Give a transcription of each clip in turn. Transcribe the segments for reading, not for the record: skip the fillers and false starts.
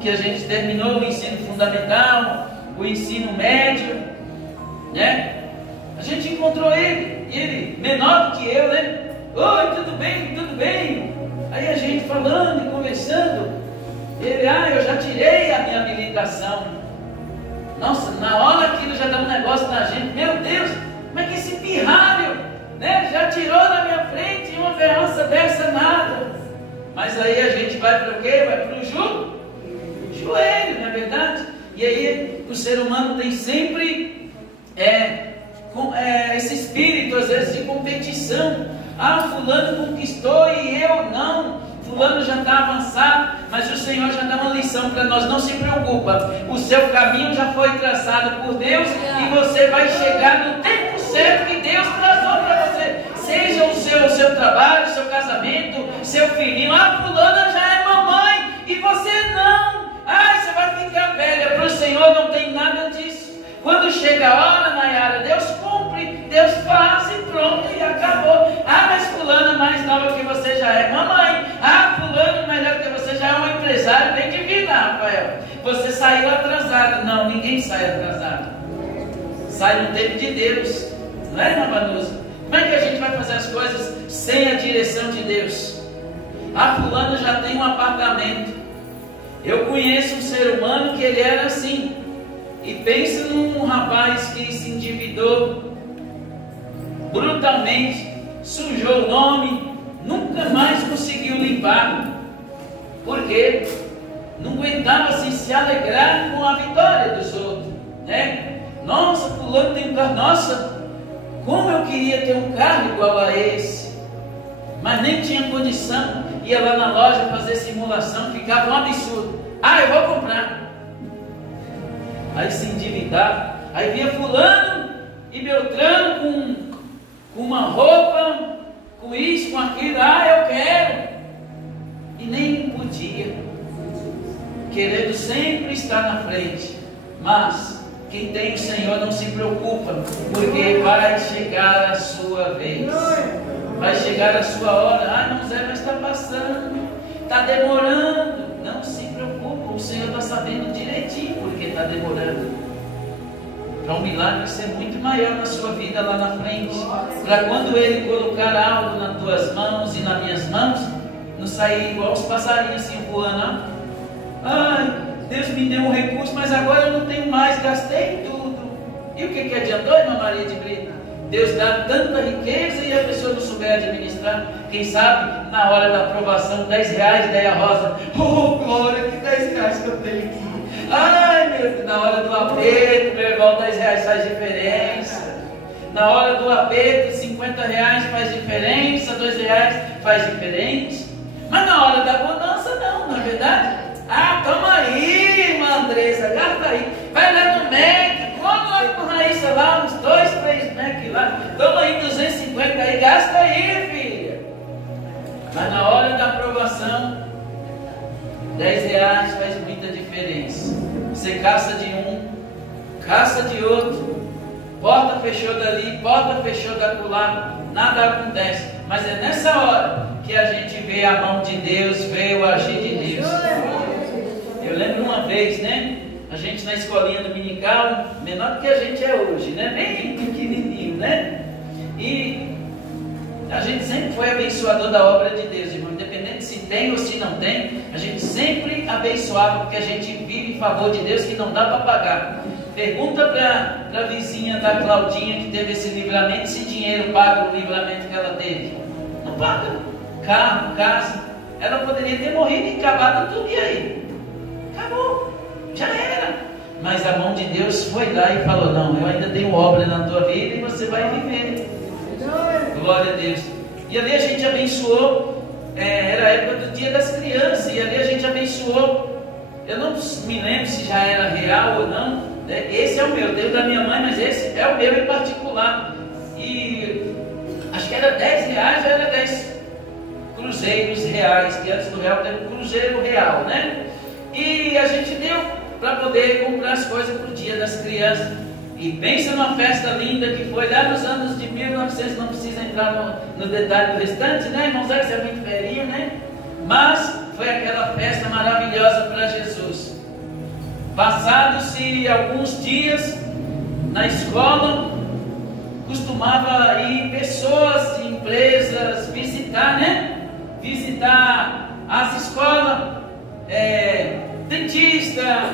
que a gente terminou o ensino fundamental, o ensino médio, né? A gente encontrou ele, e ele menor do que eu, né? Oi, tudo bem, tudo bem? Aí a gente falando e conversando, ele, eu já tirei a minha habilitação. Nossa, na hora aquilo já dá um negócio na gente, meu Deus, como é que esse pirralho, né, já tirou na minha frente uma ferrança dessa, nada. Mas aí a gente vai para o quê? Vai para o joelho, não é verdade? E aí o ser humano tem sempre esse espírito, às vezes, de competição. Fulano conquistou e eu não. Fulano já está avançado, mas o Senhor já dá uma lição para nós. Não se preocupa, o seu caminho já foi traçado por Deus e você vai chegar no tempo certo que Deus traçou para você. Seja o seu trabalho, seu casamento, seu filhinho. Fulana já é mamãe e você não. Você vai ficar velha. Para o Senhor não tem nada disso. Quando chega a hora, Nayara, Deus cumpre, Deus faz e pronto, e acabou. Mas fulana mais nova que você já é mamãe. Fulano melhor que você já é um empresário bem de vida, Rafael. Você saiu atrasado. Não, ninguém sai atrasado. Sai no tempo de Deus. Não é, irmã Vanusa? Como é que a gente vai fazer as coisas sem a direção de Deus? Fulano já tem um apartamento. Eu conheço um ser humano que ele era assim. E pense num rapaz que se endividou brutalmente, sujou o nome, nunca mais conseguiu limpar. Por quê? Não aguentava assim, se alegrar com a vitória dos outros, né? Nossa, fulano tem um carro. Nossa, como eu queria ter um carro igual a esse. Mas nem tinha condição. Ia lá na loja fazer simulação, ficava um absurdo. Eu vou comprar. Aí se endividava, aí via fulano e Beltrano com uma roupa, com isso, com aquilo, eu quero, e nem podia, querendo sempre estar na frente. Mas quem tem o Senhor não se preocupa, porque vai chegar a sua vez, vai chegar a sua hora. Não, Zé, mas está passando, está demorando. Não se preocupa, o Senhor está sabendo direitinho porque está demorando. Para um milagre ser muito maior na sua vida lá na frente. Para quando Ele colocar algo nas tuas mãos e nas minhas mãos, não sair igual os passarinhos assim voando. Deus me deu um recurso, mas agora eu não tenho mais, gastei tudo. E o que adiantou, irmã Maria de Brito? Deus dá tanta riqueza e a pessoa não souber administrar. Quem sabe, na hora da aprovação, 10 reais, ideia rosa. Glória, que 10 reais que eu tenho aqui. Meu Deus, na hora do aperto, meu irmão, 10 reais faz diferença. Na hora do aperto, 50 reais faz diferença, 2 reais faz diferença. Mas na hora da bonança, não é verdade? Toma aí, irmã Andressa, gasta aí. Vai lá no Mac. Vamos lá com Raíssa lá, uns 2, 3 Mac lá. Toma aí 250 aí, gasta aí, filha. Mas na hora da aprovação, 10 reais faz muita diferença. Você caça de um, caça de outro, porta fechou dali, porta fechou daquela, nada acontece. Mas é nessa hora que a gente vê a mão de Deus, vê o agir de Deus. Eu lembro uma vez, né? A gente na escolinha dominical, menor do que a gente é hoje, né? Bem pequenininho, né? E a gente sempre foi abençoador da obra de Deus, irmão. Independente se tem ou se não tem, a gente sempre abençoava, porque a gente vive em favor de Deus que não dá para pagar. Pergunta para a vizinha da Claudinha que teve esse livramento, se dinheiro paga o livramento que ela teve. Não paga. Carro, casa. Ela poderia ter morrido e acabado tudo, e aí? Acabou. Já era. Mas a mão de Deus foi lá e falou: não, eu ainda tenho obra na tua vida e você vai viver. Glória a Deus. E ali a gente abençoou, era a época do Dia das Crianças, e ali a gente abençoou. Eu não me lembro se já era real ou não, né? Esse é o meu, Deus da minha mãe, mas esse é o meu em particular. E acho que era 10 reais, já era 10 cruzeiros reais, que antes do real teve cruzeiro real, né? E a gente deu para poder comprar as coisas para o Dia das Crianças. E pensa numa festa linda que foi lá nos anos de 1900, não precisa entrar no detalhe do restante, né, irmãos? Isso é muito velhinho, né? Mas foi aquela festa maravilhosa para Jesus. Passados-se alguns dias, na escola, costumava ir pessoas de empresas visitar, né? Visitar as escolas, dentista,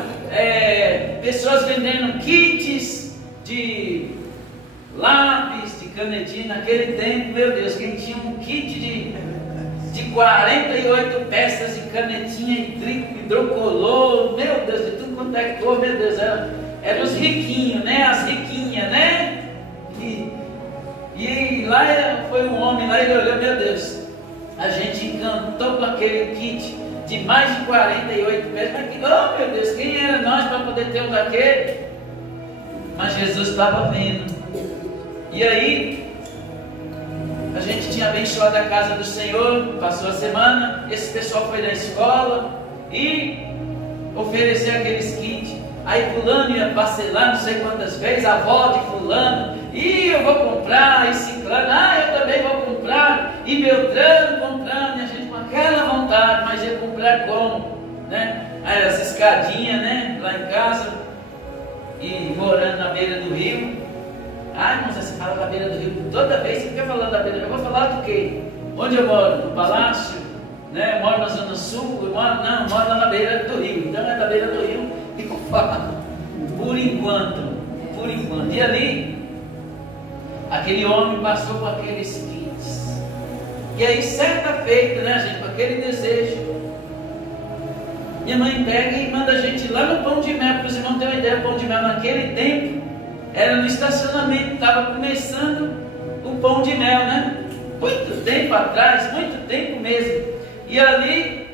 pessoas vendendo kits de lápis, de canetinha. Naquele tempo, meu Deus, quem tinha um kit de 48 peças de canetinha hidrocolor, meu Deus, de tudo quanto é cor, meu Deus, eram os riquinhos, né? As riquinhas, né? E lá foi um homem, lá ele olhou, meu Deus, a gente encantou com aquele kit de mais de 48 peças, mas oh meu Deus, quem era nós para poder ter um daquele? Mas Jesus estava vendo. E aí, a gente tinha abençoado a casa do Senhor, passou a semana, esse pessoal foi na escola e ofereceu aqueles kits. Aí fulano ia parcelar não sei quantas vezes, a avó de fulano, e eu vou comprar, e ciclano, eu também vou comprar, e Beltrano comprando, e a gente com aquela vontade, mas ia comprar como? Né? Aí essa escadinha, né? Lá em casa, e morando na beira do rio. Irmãos, você fala da beira do rio, toda vez você fica falando da beira do rio, eu vou falar do quê? Onde eu moro? No Palácio? Né? Eu moro na Zona Sul? Eu moro lá na beira do rio, então é da beira do rio, e eu falo, por enquanto. E ali, aquele homem passou com aqueles kits, e aí certa feita, né gente, com aquele desejo, minha mãe pega e manda a gente ir lá no Pão de Mel, para os irmãos terem uma ideia. O Pão de Mel naquele tempo era no estacionamento, estava começando o Pão de Mel, né? Muito tempo atrás, muito tempo mesmo. E ali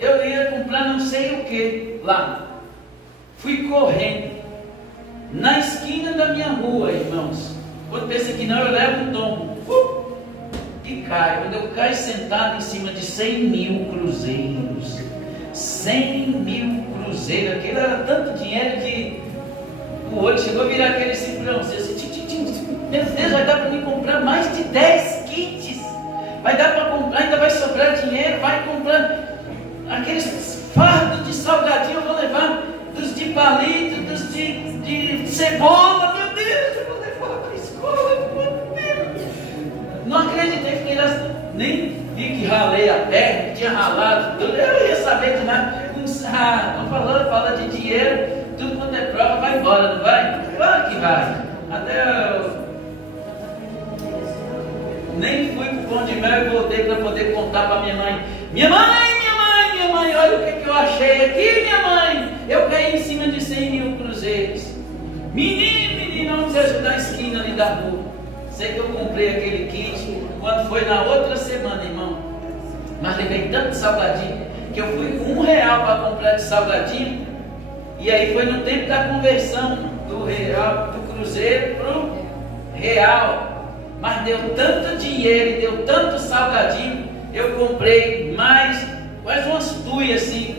eu ia comprar não sei o que lá. Fui correndo na esquina da minha rua, irmãos. Quando pensa que não, eu levo um tombo e caio. Quando eu caio sentado em cima de 100 mil cruzeiros, 100 mil cruzeiros, aquilo era tanto dinheiro que o olho chegou a virar aquele cifrão. Meu Deus, vai dar para mim comprar mais de 10 kits. Vai dar para comprar, ainda vai sobrar dinheiro. Vai comprar aqueles fardos de salgadinho. Eu vou levar dos de palito, dos de cebola. Meu Deus, eu vou levar para a escola. Meu Deus. Não acreditei, fiquei lá, nem vi que ralei a perna, que tinha ralado tudo. Eu ia saber de nada. Estão falando, fala de dinheiro. Tudo quanto é prova vai embora, não vai? Claro que vai. Até eu nem fui pro Pão de Mel e voltei para poder contar para minha mãe. Minha mãe, olha o que eu achei aqui, minha mãe. Eu caí em cima de 100 mil cruzeiros. Menino, vamos ajudar a esquina ali da rua. Sei que eu comprei aquele kit quando foi na outra semana, irmão. Mas levei tanto salgadinho que eu fui com R$1 para comprar de salgadinho. E aí foi no tempo da conversão do real, do cruzeiro para o real. Mas deu tanto dinheiro e deu tanto salgadinho, eu comprei mais, quase umas tuias assim,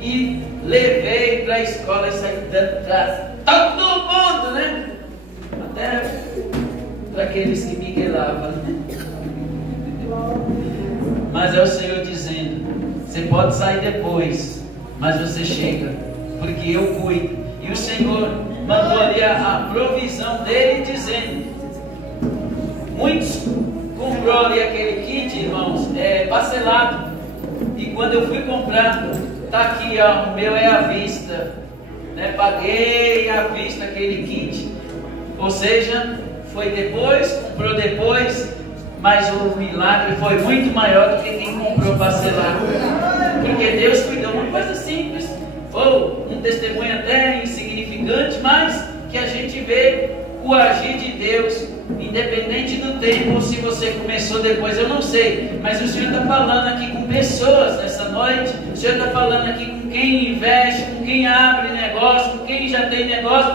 e levei para a escola e saí dando para todo mundo, né? Até para aqueles que miguelavam, né? Mas é o Senhor dizendo, você pode sair depois, mas você chega, porque eu cuido. E o Senhor mandou ali a provisão dele, dizendo, muitos comprou ali aquele kit, irmãos, parcelado. E quando eu fui comprar, tá aqui, ó, o meu é à vista, né? Paguei à vista aquele kit. Ou seja, foi depois, comprou depois, mas o milagre foi muito maior do que quem comprou parcelado. Porque Deus cuidou, uma coisa simples, ou um testemunho até insignificante, mas que a gente vê o agir de Deus, independente do tempo, ou se você começou depois, eu não sei, mas o Senhor está falando aqui com pessoas nessa noite. O Senhor está falando aqui com quem investe, com quem abre negócio, com quem já tem negócio.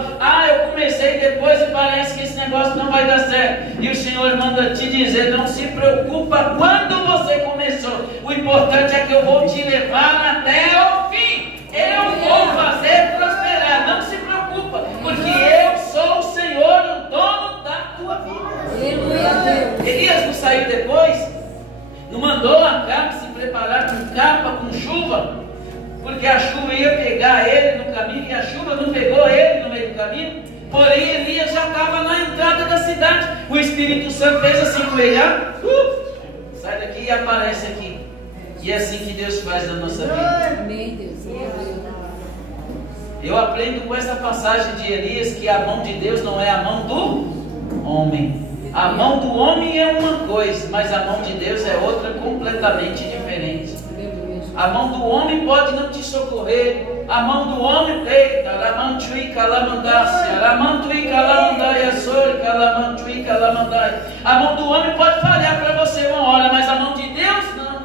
Eu comecei depois e parece que esse negócio não vai dar certo, e o Senhor manda te dizer, não se preocupa quando você começou, o importante é que eu vou te levar até o fim. Eu vou fazer prosperar, não se preocupa, porque eu sou o Senhor, o dono da tua vida. Elias não saiu depois, não mandou a capa se preparar com capa, com chuva, porque a chuva ia pegar ele no caminho, e a chuva não pegou ele no meio do caminho. Porém, Elias já estava na entrada da cidade. O Espírito Santo fez assim com ele: sai daqui e aparece aqui. E é assim que Deus faz na nossa vida. Amém, Deus. Eu aprendo com essa passagem de Elias que a mão de Deus não é a mão do homem. A mão do homem é uma coisa, mas a mão de Deus é outra completamente diferente. A mão do homem pode não te socorrer. A mão do homem, eita, a mão do homem pode falhar para você uma hora, mas a mão de Deus não.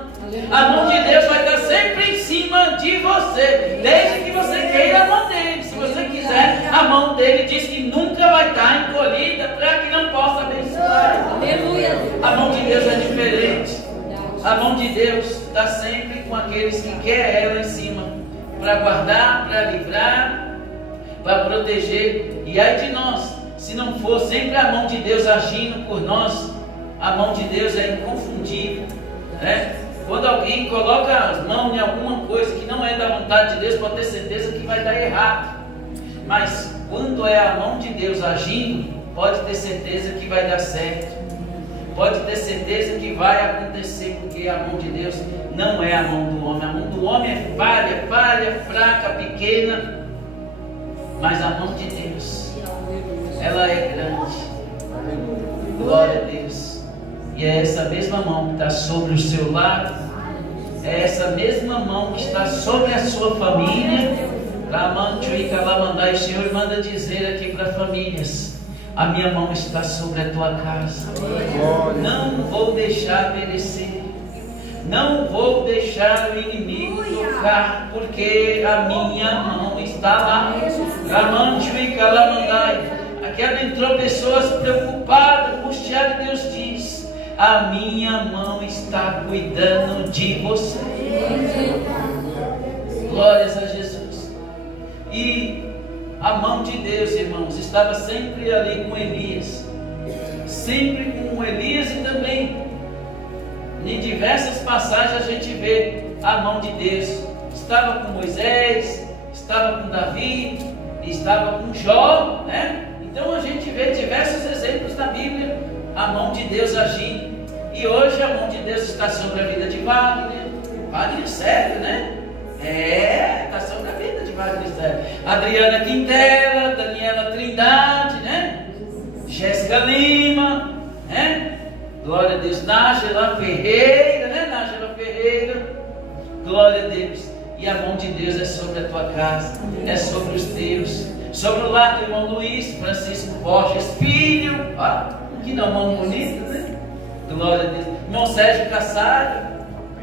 A mão de Deus vai estar sempre em cima de você, desde que você queira a mão dele. Se você quiser, a mão dele diz que nunca vai estar encolhida para que não possa abençoar. Aleluia. A mão de Deus é diferente. A mão de Deus está sempre com aqueles que querem ela em cima, para guardar, para livrar, para proteger. E ai de nós, se não for sempre a mão de Deus agindo por nós. A mão de Deus é inconfundível, né? Quando alguém coloca as mãos em alguma coisa que não é da vontade de Deus, pode ter certeza que vai dar errado. Mas quando é a mão de Deus agindo, pode ter certeza que vai dar certo. Pode ter certeza que vai acontecer, porque a mão de Deus não é a mão do homem. A mão do homem é falha, fraca, pequena. Mas a mão de Deus, ela é grande. Glória a Deus. E é essa mesma mão que está sobre o seu lado, é essa mesma mão que está sobre a sua família. O Senhor manda dizer aqui para famílias: a minha mão está sobre a tua casa. Não vou deixar perecer. Não vou deixar o inimigo tocar, porque a minha mão está lá. Aqui adentrou pessoas preocupadas, angustiadas. Deus diz: a minha mão está cuidando de você. Glórias a Jesus. E a mão de Deus, irmãos, estava sempre ali com Elias. Sempre com Elias, e também em diversas passagens a gente vê a mão de Deus. Estava com Moisés, estava com Davi, estava com Jó, né? Então a gente vê diversos exemplos na Bíblia, a mão de Deus agindo. E hoje a mão de Deus está sobre a vida de Wagner. Wagner Sérgio, né? Está sobre a vida de Wagner Sérgio. Adriana Quintela, Daniela Trindade, né? Jéssica Lima, né? Glória a Deus. Nájela Ferreira, né? Nájela Ferreira. Glória a Deus. E a mão de Deus é sobre a tua casa, é sobre os teus, sobre o lar do irmão Luiz Francisco Borges Filho. Que não, mão bonita, né? Glória a Deus. Irmão Sérgio Cassari,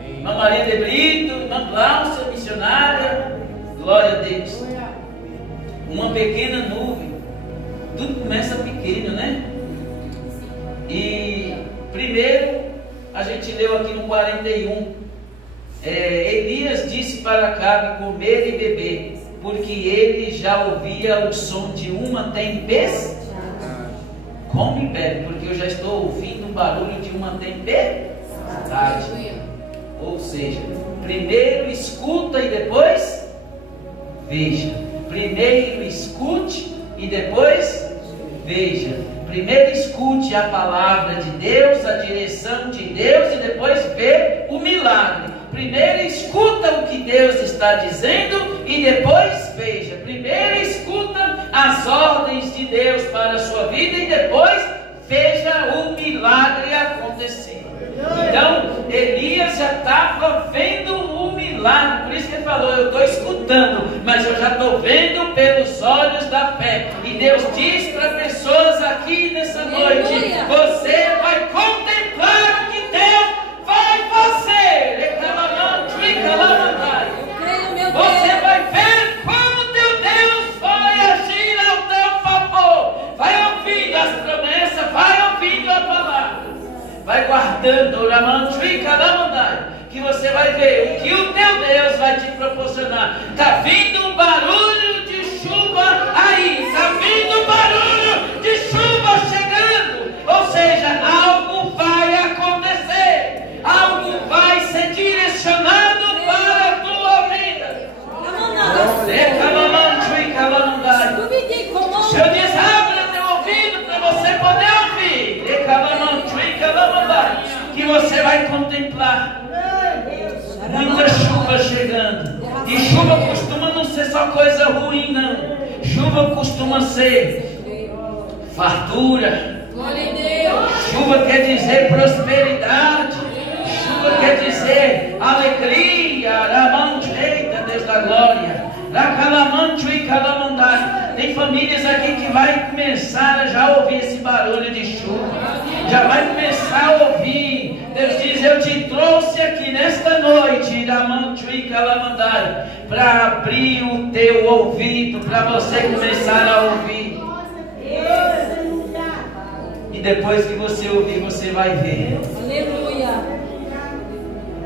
irmã Maria de Brito, irmã Cláudia, missionária. Glória a Deus. Uma pequena nuvem. Tudo começa pequeno, né? E primeiro, a gente leu aqui no 41. Elias disse para Acabe comer e beber, porque ele já ouvia o som de uma tempestade. Come e bebe, porque eu já estou ouvindo o barulho de uma tempestade. Ou seja, primeiro escuta e depois veja. Primeiro escute e depois veja. Primeiro escute a palavra de Deus, a direção de Deus, e depois vê o milagre. Primeiro escuta o que Deus está dizendo e depois veja. Primeiro escuta as ordens de Deus para a sua vida e depois veja o milagre acontecer. Então, Elias já estava vendo o milagre. Por isso que ele falou: eu estou escutando, mas eu já estou vendo pelos olhos da fé. E Deus diz para pessoas aqui nessa noite: você vai contemplar o que Deus vai fazer. Você vai ver como teu Deus vai agir ao teu favor. Vai ouvindo as promessas, vai ouvindo a palavra, vai guardando, que você vai ver o que o teu Deus vai te proporcionar. Está vindo um barulho de chuva aí, está vindo um barulho de chuva chegando. Ou seja, E chuva costuma não ser só coisa ruim, não. Chuva costuma ser fartura. Glória a Deus. Chuva quer dizer prosperidade. Chuva quer dizer alegria. Eita, Deus da glória. Tem famílias aqui que vai começar a já ouvir esse barulho de chuva. Já vai começar a ouvir. Deus diz: eu te trouxe aqui nesta noite para abrir o teu ouvido, para você começar a ouvir. E depois que você ouvir, você vai ver. Aleluia.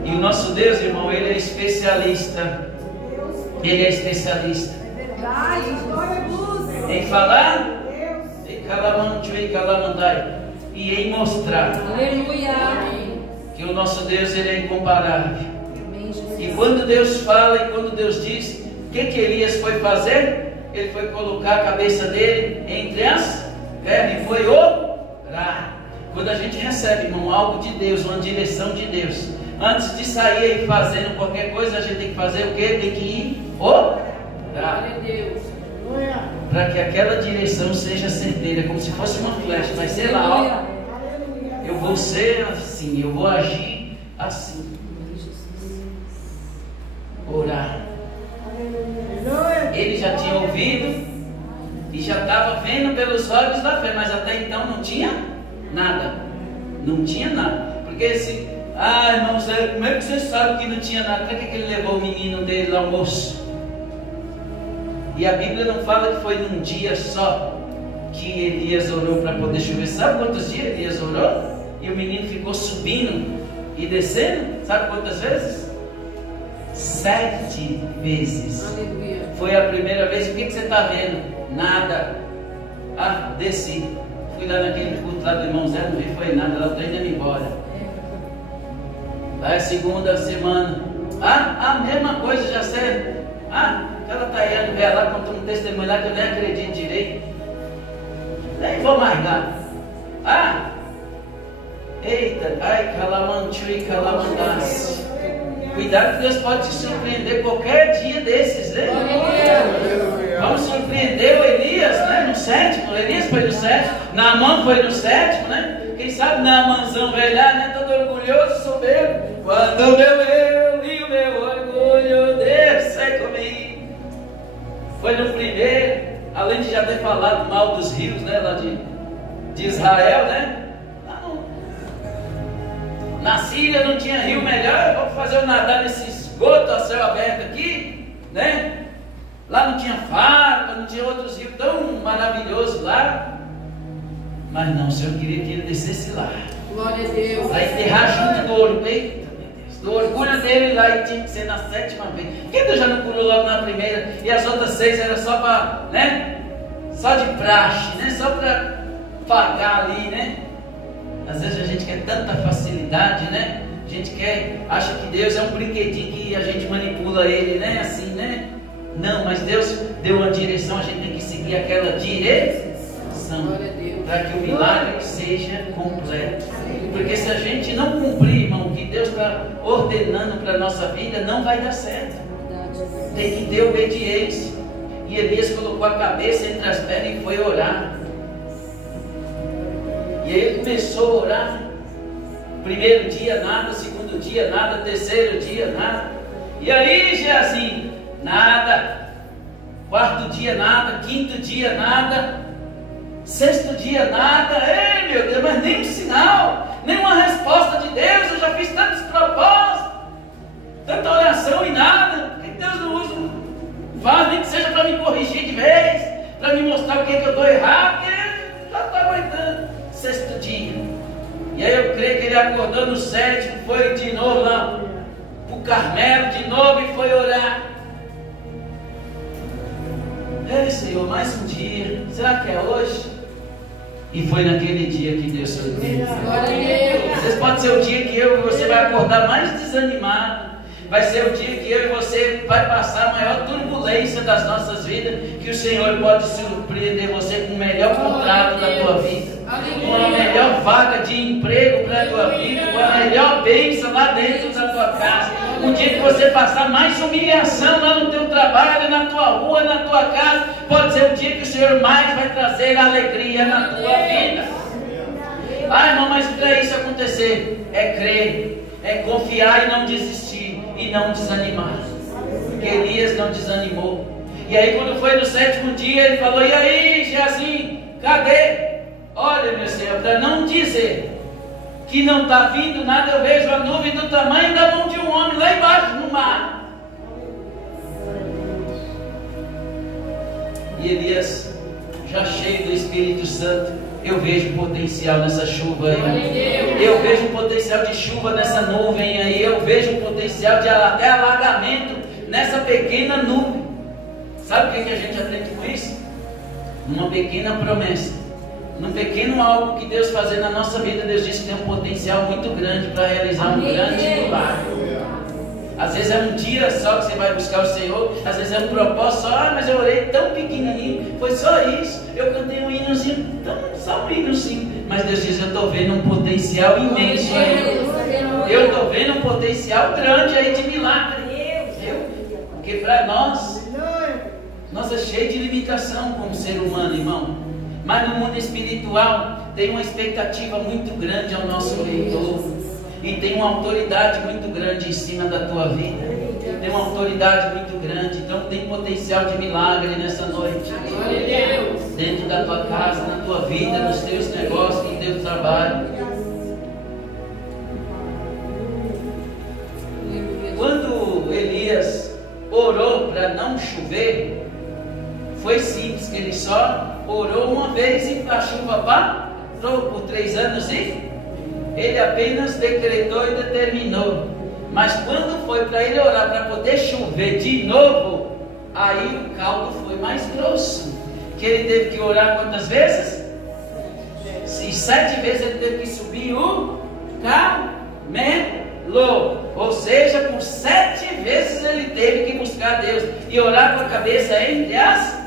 E o nosso Deus, irmão, Ele é especialista. Ele é especialista em falar e em mostrar. Aleluia. Que o nosso Deus, Ele é incomparável. E quando Deus fala e quando Deus diz, o que Elias foi fazer? Ele foi colocar a cabeça dele entre as pernas e foi orar. Quando a gente recebe, irmão, algo de Deus, uma direção de Deus, antes de sair aí fazendo qualquer coisa, a gente tem que fazer o quê? Tem que ir orar. Para que aquela direção seja certeira, como se fosse uma flecha. Vai ser lá, ó. Eu vou ser assim, eu vou agir assim. Orar. Ele já tinha ouvido e já estava vendo pelos olhos da fé, mas até então não tinha nada. Não tinha nada. Porque se, irmão, como é que você sabe que não tinha nada? Para que ele levou o menino dele ao almoço? E a Bíblia não fala que foi num dia só que Elias orou para poder chover. Sabe quantos dias Elias orou? E o menino ficou subindo e descendo? Sabe quantas vezes? 7 vezes. Aleluia. Foi a primeira vez. O que você está vendo? Nada. Desci. Fui lá naquele culto lá do irmão Zé, não vi, foi nada. Lá estou indo embora. Aí segunda semana. A mesma coisa, já sei. Aquela Tayane veio lá, contou um testemunho lá que eu nem acredito direito. Nem vou mais dar. Eita, calamanchu, calamandas. Cuidado que Deus pode te surpreender qualquer dia desses, né? Vamos surpreender o Elias, né? No 7º, Elias foi no 7º, Naamã foi no 7º, né? Quem sabe Naamãzão velho lá, né? Todo orgulhoso, soberbo. Quando o meu eu e o meu orgulho desce comigo. Foi no primeiro, além de já ter falado mal dos rios, né? Lá de Israel, né? Na Síria não tinha rio melhor, vamos fazer eu nadar nesse esgoto a céu aberto aqui, né? Lá não tinha farpa, não tinha outros rios tão maravilhosos lá. Mas não, o Senhor queria que ele descesse lá. Glória a Deus. Para enterrar junto do orgulho. Eita, meu Deus, do orgulho dele lá, e tinha que ser na 7ª vez. Por que Deus já não curou logo na primeira? E as outras 6 era só para, né? Só de praxe, né? Só para pagar ali, né? Às vezes a gente quer tanta facilidade, né? A gente acha que Deus é um brinquedinho que a gente manipula ele, né? Assim, né? Não, mas Deus deu uma direção, a gente tem que seguir aquela direção para que o milagre seja completo. Porque se a gente não cumprir, irmão, o que Deus está ordenando para a nossa vida, não vai dar certo. Tem que ter obediência. E Elias colocou a cabeça entre as pernas e foi orar. E aí ele começou a orar. Primeiro dia nada, segundo dia nada, terceiro dia nada. E aí Geazi, nada. Quarto dia nada, quinto dia nada, sexto dia nada. Ei, meu Deus, mas nem um sinal, nenhuma resposta de Deus. Eu já fiz tantos propósitos, tanta oração e nada. Por que Deus não usa vaso, nem que seja para me corrigir de vez, para me mostrar o que eu estou errado? Porque já estou aguentando. Sexto dia. E aí eu creio que ele acordou no 7º, foi de novo lá para o Carmelo de novo e foi orar. Ei, Senhor, mais um dia. Será que é hoje? E foi naquele dia que Deus surpreendeu. Às vezes pode ser o dia que eu e você vai acordar mais desanimado. Vai ser o dia que eu e você vai passar a maior turbulência das nossas vidas, que o Senhor pode surpreender você com o melhor contrato da tua vida, com a melhor vaga de emprego para a tua vida, com a melhor bênção lá dentro da tua casa, O dia que você passar mais humilhação lá no teu trabalho, na tua rua, na tua casa, pode ser o dia que o Senhor mais vai trazer alegria na tua vida. Ah, irmão, mas para isso acontecer, é crer, é confiar e não desistir, e não desanimar. Porque Elias não desanimou. E aí quando foi no 7º dia, ele falou: e aí, Geazi, cadê? Olha, meu Senhor, para não dizer que não está vindo nada, eu vejo a nuvem do tamanho da mão de um homem lá embaixo no mar. E Elias, já cheio do Espírito Santo, eu vejo potencial nessa chuva aí. Eu vejo um potencial de chuva nessa nuvem aí. Eu vejo um potencial de até alagamento nessa pequena nuvem. Sabe o que a gente aprende com isso? Uma pequena promessa, num pequeno algo que Deus fazer na nossa vida. Deus diz que tem um potencial muito grande para realizar um grande milagre. Às vezes é um dia só que você vai buscar o Senhor, às vezes é um propósito só. Ah, mas eu orei tão pequenininho, foi só isso, eu cantei um hinozinho, só um hinozinho. Mas Deus diz: eu estou vendo um potencial imenso aí, eu estou vendo um potencial grande aí de milagre. Porque para nós é cheio de limitação como ser humano, irmão. Mas no mundo espiritual tem uma expectativa muito grande ao nosso redor. E tem uma autoridade muito grande em cima da tua vida. Tem uma autoridade muito grande. Então tem potencial de milagre nessa noite. Dentro da tua casa, na tua vida, nos teus negócios, no teu trabalho. Quando Elias orou para não chover, foi simples, que ele só orou uma vez e a chuva parou por 3 anos e ele apenas decretou e determinou. Mas quando foi para ele orar para poder chover de novo, aí o caldo foi mais grosso. Que ele teve que orar quantas vezes? 7 vezes ele teve que subir o camelo. Ou seja, por 7 vezes ele teve que buscar Deus e orar com a cabeça entre as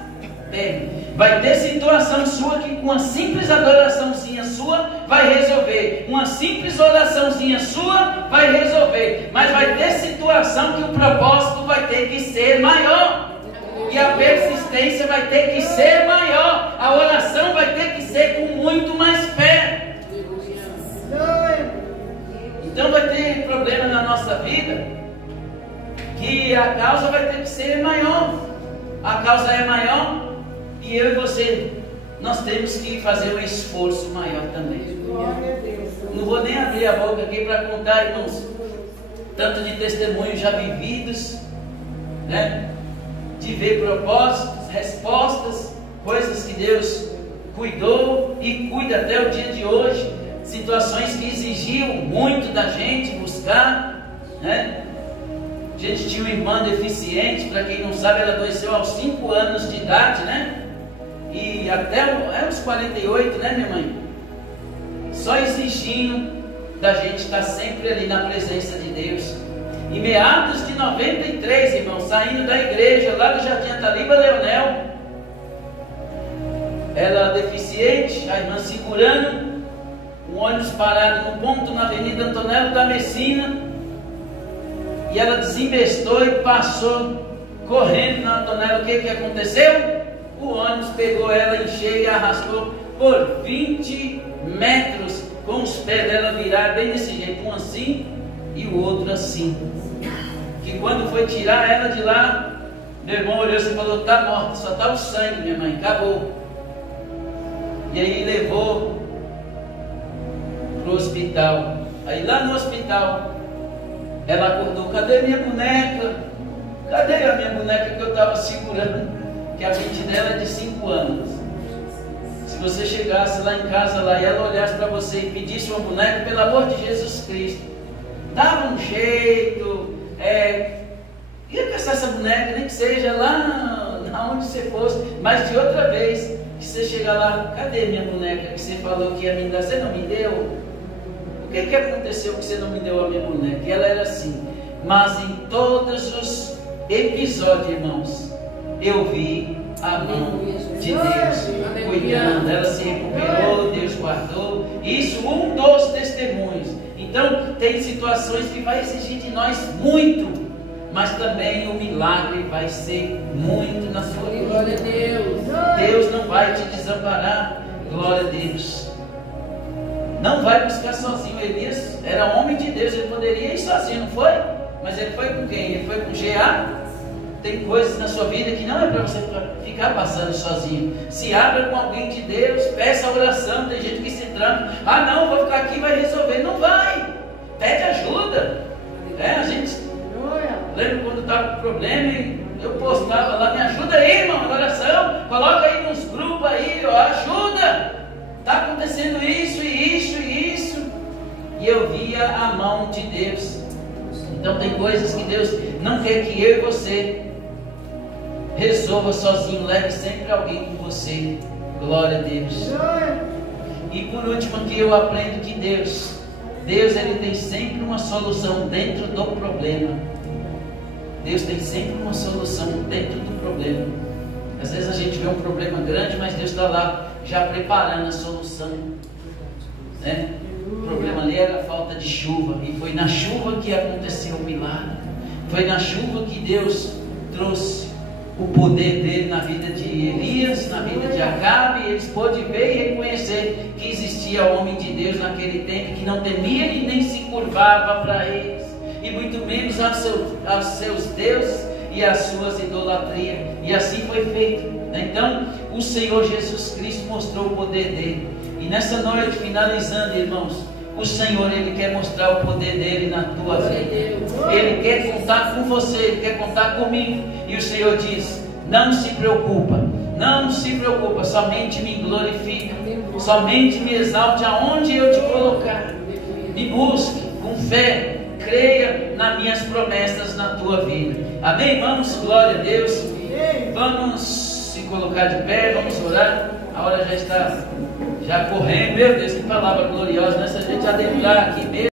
pernas. Vai ter situação sua que com uma simples adoraçãozinha sua vai resolver. Uma simples oraçãozinha sua vai resolver. Mas vai ter situação que o propósito vai ter que ser maior. E a persistência vai ter que ser maior. A oração vai ter que ser com muito mais fé. Então vai ter problema na nossa vida que a causa vai ter que ser maior. A causa é maior. E eu e você, nós temos que fazer um esforço maior também. Não vou nem abrir a boca aqui para contar, irmãos, tanto de testemunhos já vividos, né? De ver propósitos, respostas, coisas que Deus cuidou e cuida até o dia de hoje. Situações que exigiam muito da gente buscar, né? A gente tinha uma irmã deficiente, para quem não sabe, ela adoeceu aos 5 anos de idade, né? E até uns 48, né, minha mãe? Só exigindo da gente estar sempre ali na presença de Deus. Em meados de 93, irmão, saindo da igreja lá do Jardim Ataliba Leonel, ela deficiente, a irmã segurando um ônibus parado no ponto na Avenida Antonello da Messina, e ela desembestou e passou correndo na Antonello. O que aconteceu? O ônibus pegou ela em cheio e arrastou por 20 metros, com os pés dela virados bem desse jeito, um assim e o outro assim. Que quando foi tirar ela de lá, meu irmão olhou e falou: está morta, só está o sangue, minha mãe, acabou. E aí levou para o hospital. Aí lá no hospital ela acordou: cadê minha boneca? Cadê a minha boneca que eu estava segurando? Que a mente dela é de 5 anos. Se você chegasse lá em casa lá, e ela olhasse para você e pedisse uma boneca, pelo amor de Jesus Cristo, dava um jeito, ia caçar essa boneca, nem que seja lá onde você fosse, mas de outra vez que você chegar lá: cadê minha boneca que você falou que ia me dar? Você não me deu? O que aconteceu que você não me deu a minha boneca? E ela era assim. Mas em todos os episódios, irmãos, eu vi a mão de Deus cuidando. Ela se recuperou, Deus guardou. Isso, um dos testemunhos. Então Então tem situações que vai exigir de nós muito, mas também o milagre vai ser muito na sua vida. Glória a Deus. Deus não vai te desamparar. Glória a Deus. Não vai buscar sozinho. Elias era homem de Deus, ele poderia ir sozinho, não foi? Mas ele foi com quem? Ele foi com Geá. Tem coisas na sua vida que não é para você ficar passando sozinho. Se abra com alguém de Deus, peça oração. Tem gente que se tranca. Ah não, vou ficar aqui, vai resolver. Não vai. Pede ajuda. A gente lembra quando estava com problema e eu postava lá, me ajuda aí, irmão, oração. Coloca aí nos grupos aí, ó, ajuda. Está acontecendo isso e isso e isso. E eu via a mão de Deus. Então tem coisas que Deus não quer que eu e você resolva sozinho. Leve sempre alguém com você. Glória a Deus. E por último aqui eu aprendo que Deus ele tem sempre uma solução dentro do problema. Deus tem sempre uma solução dentro do problema. Às vezes a gente vê um problema grande, mas Deus está lá já preparando a solução, né? O problema ali era a falta de chuva, e foi na chuva que aconteceu o milagre. Foi na chuva que Deus trouxe o poder dele na vida de Elias, na vida de Acabe. E eles pôde ver e reconhecer que existia homem de Deus naquele tempo que não temia e nem se curvava para eles, e muito menos aos seus deuses e às suas idolatrias. E assim foi feito. Então o Senhor Jesus Cristo mostrou o poder dele. E nessa noite, finalizando, irmãos, o Senhor, Ele quer mostrar o poder dele na tua vida. Ele quer contar com você, Ele quer contar comigo. E o Senhor diz: não se preocupa, não se preocupa, somente me glorifica, somente me exalte aonde eu te colocar. Me busque com fé, creia nas minhas promessas na tua vida. Amém, irmãos? Glória a Deus. Vamos se colocar de pé, vamos orar. A hora já está correndo. Meu Deus, que palavra gloriosa, né? Se a gente adentrar aqui mesmo.